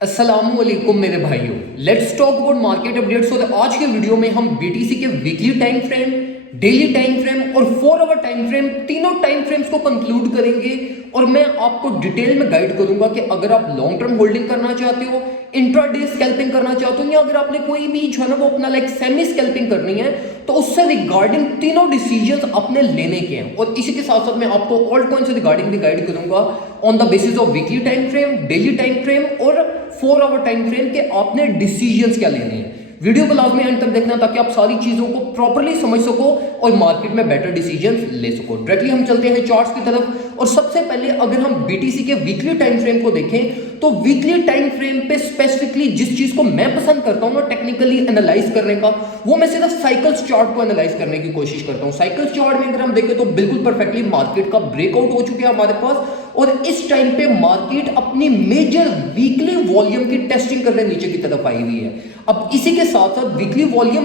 अस्सलामुअलैकुम मेरे भाइयों, let's talk about market updates. और आज के वीडियो में हम बीटीसी के weekly time frame, daily time frame और 4 आवर टाइम फ्रेम, तीनों टाइम फ्रेम्स को कंक्लूड करेंगे। और मैं आपको डिटेल में गाइड करूंगा कि अगर आप लॉन्ग टर्म होल्डिंग करना चाहते हो, इंट्राडे स्कैल्पिंग करना चाहते हो, या अगर आपने कोई भी जो है ना वो अपना लाइक सेमी स्कैल्पिंग करनी है, तो उससे रिगार्डिंग तीनों डिसीजंस अपने लेने के हैं। और इसी के साथ साथ मैं आपको ऑल्ट कॉइन से रिगार्डिंग भी गाइड करूंगा on the basis of weekly time frame, daily time frame और 4 आवर टाइम फ्रेम के आपने डिसीजंस क्या लेने हैं। वीडियो को लाजमी एंड तक देखना ताकि आप सारी चीजों को प्रॉपर्ली समझ सको और मार्केट में बेटर डिसीजंस ले सको। डायरेक्टली हम चलते हैं चार्ट्स की तरफ। और सबसे पहले अगर हम बीटीसी के वीकली टाइम फ्रेम को देखें तो वीकली टाइम फ्रेम पे स्पेसिफिकली जिस चीज को मैं पसंद करता हूं ना टेक्निकली एनालाइज करने का, वो मैं सिर्फ साइकिल्स चार्ट को एनालाइज करने की कोशिश करता हूं। साइकिल्स चार्ट में अगर हम देखें तो बिल्कुल परफेक्टली मार्केट का ब्रेकआउट हो चुका है हमारे पास, और इस टाइम पे मार्केट अपनी मेजर वीकली वॉल्यूम की टेस्टिंग करने नीचे की तरफ आई हुई है। अब इसी के साथ साथ वीकली वॉल्यूम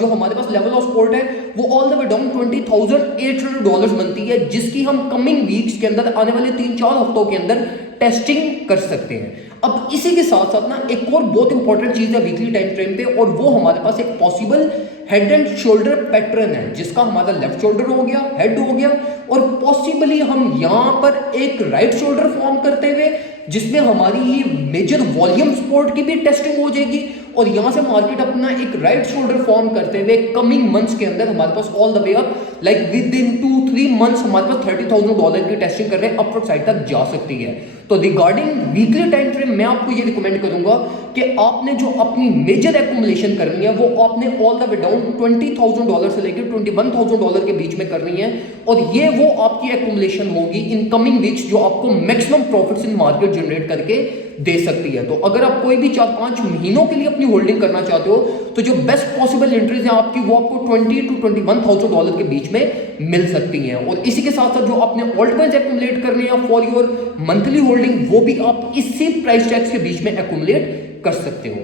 जो हमारे पास लेवल ऑफ सपोर्ट है वो ऑल द वे डाउन $20,800 बनती है, जिसकी हम कमिंग वीक्स के अंदर आने वाले 3-4 हफ्तों के अंदर टेस्टिंग कर सकते हैं। अब इसी के साथ साथ ना एक और बहुत इंपॉर्टेंट चीज है वीकली टाइम फ्रेम पे, और वो हमारे पास एक possible head and shoulder pattern है, जिसका हमारा लेफ्ट शोल्डर हो गया, हेड हो गया, और पॉसिबली हम यहां पर एक राइट शोल्डर फॉर्म करते हुए जिसमें हमारी ये मेजर वॉल्यूम सपोर्ट की भी टेस्टिंग हो जाएगी, और यहां से मार्केट अपना एक राइट शोल्डर फॉर्म करते हुए कमिंग मंथ्स के अंदर हमारे पास all the way up like within 2-3 months हमारे पास $30,000 की टेस्टिंग करने अपवर्ड साइड तक जा सकती है। तो रिगार्डिंग वीकली टाइम फ्रेम मैं आपको ये रिकमेंड करूंगा कि आपने जो अपनी मेजर एक्यूमुलेशन करनी है वो आपने ऑल द वे डाउन $20,000 से लेकर $21,000 के बीच में करनी है, और ये वो आपकी एक्यूमुलेशन होगी इन कमिंग वीक्स जो आपको मैक्सिमम प्रॉफिट्स इन मार्केट जनरेट करके दे सकती है। तो अगर आप कोई भी 4-5 महीनों के लिए अपनी होल्डिंग करना चाहते हो तो जो बेस्ट पॉसिबल एंट्रीज हैं आपकी वो आपको $20,000 to $21,000 के बीच में मिल सकती हैं। और इसी के साथ साथ जो आपने ऑल्ट कॉइंस एक्यूमुलेट करने हैं फॉर योर मंथली होल्डिंग, वो भी आप इसी प्राइस टैग्स के बीच में एक्यूमुलेट कर सकते हो।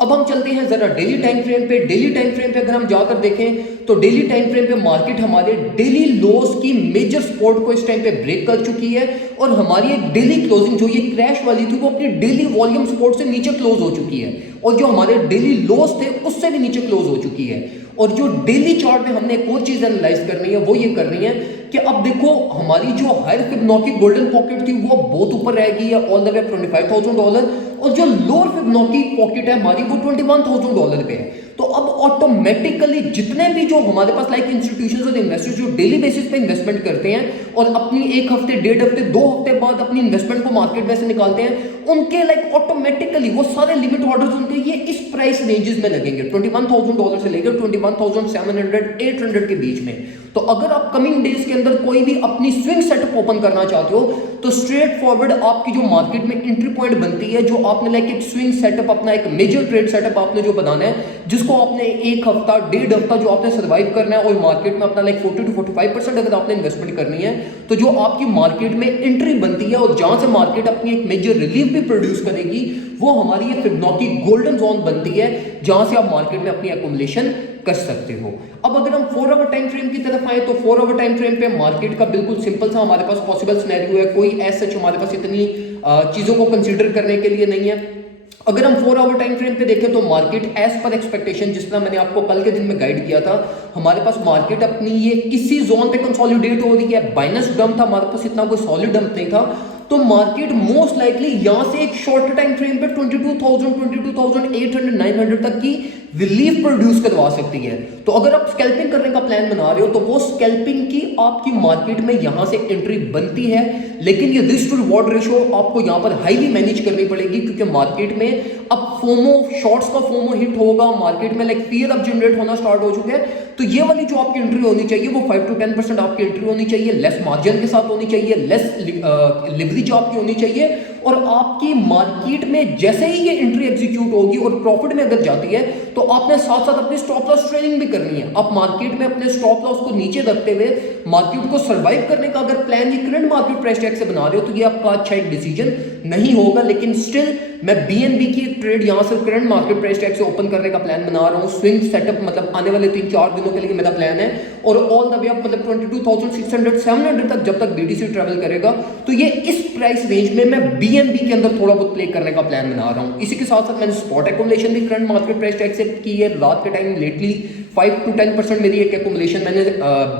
अब हम चलते हैं जरा डेली टाइम फ्रेम पे। डेली टाइम फ्रेम पे अगर हम जाकर देखें तो डेली टाइम फ्रेम पे मार्केट हमारे डेली लोस की मेजर सपोर्ट को इस टाइम पे ब्रेक कर चुकी है, और हमारी एक डेली क्लोजिंग जो ये क्रैश वाली थी वो अपनी डेली वॉल्यूम सपोर्ट से नीचे क्लोज हो चुकी है, और जो हमारे डेली लोस थे उससे भी नीचे क्लोज हो चुकी है। और जो डेली चार्ट में हमने एक और चीज एनालाइज करनी है वो ये करनी है कि अब देखो हमारी जो हायर फिबोनाची गोल्डन पॉकेट थी वो बहुत ऊपर रह गई है ऑल द वे $25,000, और जो लोअर फिबोनाची पॉकेट है हमारी वो $21,000 पे है। तो अब ऑटोमेटिकली जितने भी जो हमारे पास लाइक इंस्टीट्यूशंस और इन्वेस्टर्स जो डेली बेसिस पे इन्वेस्टमेंट करते हैं और अपनी 1 हफ्ते, 1.5 हफ्ते, 2 हफ्ते बाद अपनी इन्वेस्टमेंट को मार्केट में से निकालते हैं, उनके लाइक ऑटोमेटिकली वो सारे लिमिट ऑर्डर्स उनके ये इस प्राइस रेंजेस में लगेंगे $21,000 से लेकर $21,700-800 के बीच में। तो अगर आप कमिंग डेज के अंदर कोई भी अपनी स्विंग सेटअप ओपन करना चाहते हो तो स्ट्रेट फॉरवर्ड आपकी जो मार्केट में एंट्री पॉइंट बनती है, जो आपने लाइक एक स्विंग सेटअप अपना एक मेजर ट्रेड सेटअप आपने जो बनाना है, जिसको आपने 1 हफ्ता, 1.5 हफ्ता जो आपने सर्वाइव करना है, और मार्केट में अपना लाइक 40 to 45% अगर आपने इन्वेस्टमेंट करनी है, तो जो आपकी मार्केट में एंट्री बनती है और जहां से मार्केट अपनी एक मेजर रिलीफ भी प्रोड्यूस करेगी, वो हमारी ये फिबोनाची गोल्डन जोन बनती है जहां से आप मार्केट में अपनी एक्यूमुलेशन कर सकते हो। अब अगर हम 4 आवर टाइम फ्रेम की तरफ आए तो 4 आवर टाइम फ्रेम पे मार्केट का बिल्कुल सिंपल सा हमारे पास पॉसिबल सिनेरियो है, कोई ऐसा हमारे पास इतनी चीजों को कंसीडर करने के लिए नहीं है। अगर हम 4 आवर टाइम फ्रेम पे देखें तो मार्केट एज पर एक्सपेक्टेशन, जिस तरह मैंने आपको कल के दिन में गाइड किया था, हमारे पास मार्केट अपनी ये इसी जोन पे कंसोलिडेट हो रही है। बाइनस डंप था हमारे पास, इतना कोई सॉलिड डंप नहीं था, तो मार्केट मोस्ट लाइकली यहां से एक शॉर्ट टाइम फ्रेम पे 22,000, 22,800, 900 तक की रिलीफ प्रोड्यूस करवा सकती है। तो अगर आप स्कैल्पिंग करने का प्लान बना रहे हो तो वो स्कैल्पिंग की आपकी मार्केट में यहां से एंट्री बनती है, लेकिन ये रिस्क टू रिवॉर्ड रेशो आपको यहां पर हाईली मैनेज करनी पड़ेगी, क्योंकि मार्केट में अब फोमो, शॉर्ट्स का फोमो हिट होगा, मार्केट में लाइक फियर अब जनरेट होना स्टार्ट हो चुके हैं। तो ये वाली जो आपकी एंट्री होनी चाहिए वो 5 to 10% आपकी एंट्री होनी चाहिए, लेस मार्जिन के साथ होनी चाहिए, लेस लिवरेज आपकी होनी चाहिए, और आपकी मार्केट में जैसे ही ये एंट्री एग्जीक्यूट होगी और प्रॉफिट में अगर जाती है तो आपने साथ साथ अपनी स्टॉप लॉस ट्रेनिंग भी करनी है। आप मार्केट में अपने स्टॉप लॉस को नीचे रखते हुए मार्केट को सर्वाइव करने का अगर प्लान ये करंट मार्केट प्राइस टैग से बना रहे हो तो ये आपका अच्छा एक डिसीजन नहीं होगा। लेकिन स्टिल मैं बीएनबी की ट्रेड यहां से करंट मार्केट प्राइस टैग से ओपन करने का प्लान बना रहा हूं। स्विंग सेटअप मतलब आने वाले 3-4 दिनों के लिए मेरा प्लान है, और ऑल द वे अप मतलब 22,600 700 तक जब तक बीटीसी ट्रेवल करेगा तो ये इस प्राइस रेंज में मैं बीएनबी BNB के अंदर थोड़ा बहुत प्ले करने का प्लान बना रहा हूँ। इसी के साथ साथ मैंने स्पॉट एकोमोलेशन भी करंट मार्केट प्राइस एक्सेप्ट की है। रात के टाइम लेटली 5 to 10% मेरी एक एकोमोलेशन मैंने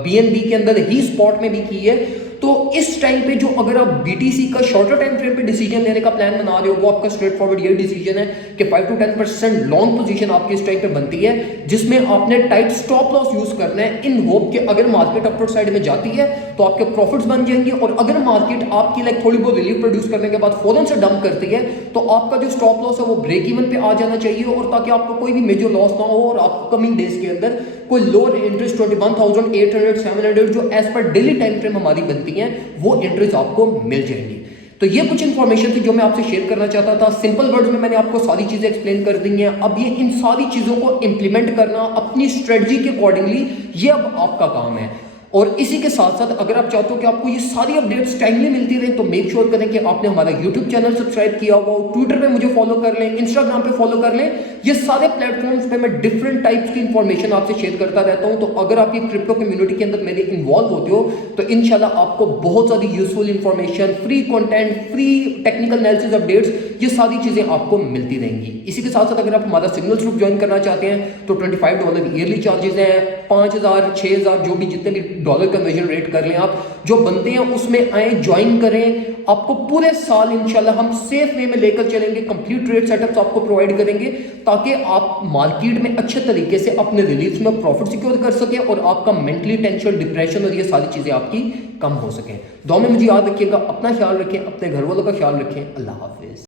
BNB के अंदर ही स्पॉट में भी की है। तो इस टाइम पे जो अगर आप BTC का शॉर्टर टाइम फ्रेम पे डिसीजन लेने का प्लान बना रहे हो, वो आपका स्ट्रेट फॉरवर्ड ये डिसीजन है कि 5 to 10% लॉन्ग पोजीशन आपकी इस टाइम पे बनती है, जिसमें आपने टाइट स्टॉप लॉस यूज करना है इन होप कि अगर मार्केट अपवर्ड साइड में जाती है तो आपके प्रॉफिट्स बन जाएंगे, और अगर मार्केट आपकी लाइक थोड़ी बहुत रिलीफ प्रोड्यूस करने के बाद फौरन से डंप करती है तो आपका जो स्टॉप लॉस है वो ब्रेक इवन पे आ जाना चाहिए, और ताकि आपको कोई भी मेजर लॉस ना हो और आपको कमिंग डेज के अंदर कोई लोअर इंटरेस्ट 21,800 700 जो as per daily time frame हमारी बनती है वो इंटरेस्ट आपको मिल जाएंगी। तो ये कुछ इंफॉर्मेशन थी जो मैं आपसे शेयर करना चाहता था। सिंपल वर्ड्स में मैंने आपको सारी चीजें एक्सप्लेन कर दी हैं। अब ये इन सारी चीजों को इंप्लीमेंट करना अपनी स्ट्रेटजी के अकॉर्डिंगली, ये अब आपका काम है। और इसी के साथ साथ अगर आप चाहते हो कि आपको ये सारी अपडेट्स टाइमली मिलती रहे तो मेक श्योर करें कि आपने हमारा यूट्यूब चैनल सब्सक्राइब किया हुआ हो, ट्विटर पे मुझे फॉलो कर लें, इंस्टाग्राम पे फॉलो कर लें। ये सारे प्लेटफॉर्म्स पे मैं डिफरेंट टाइप्स की इंफॉर्मेशन आपसे शेयर करता रहता हूं। तो अगर आप ये क्रिप्टो कम्युनिटी के अंदर मेरे इन्वॉल्व होते हो तो इंशाल्लाह आपको बहुत सारी useful information, free content, free technical analysis updates, ये सारी चीजें आपको मिलती रहेंगी। इसी के साथ साथ अगर आप हमारा सिग्नल्स ग्रुप ज्वाइन करना चाहते हैं तो $25 ईयरली चार्जेस हैं। 5,000 6,000 जो भी जितने भी डॉलर कन्वर्जन रेट कर लें आप जो बनते हैं उसमें आए, ज्वाइन करें। आपको पूरे साल इंशाल्लाह हम सेफ वे में लेकर चलेंगे, कंप्लीट ट्रेड सेटअप्स आपको प्रोवाइड करेंगे ताकि आप मार्केट में अच्छे तरीके से अपने रिलीफ में प्रॉफिट सिक्योर कर सके और आपका मेंटली टेंशन, डिप्रेशन और ये सारी चीजें आपकी कम हो सके। दुआ में मुझे याद रखिएगा, अपना ख्याल रखें, अपने घर वालों का ख्याल रखें। अल्लाह हाफिज।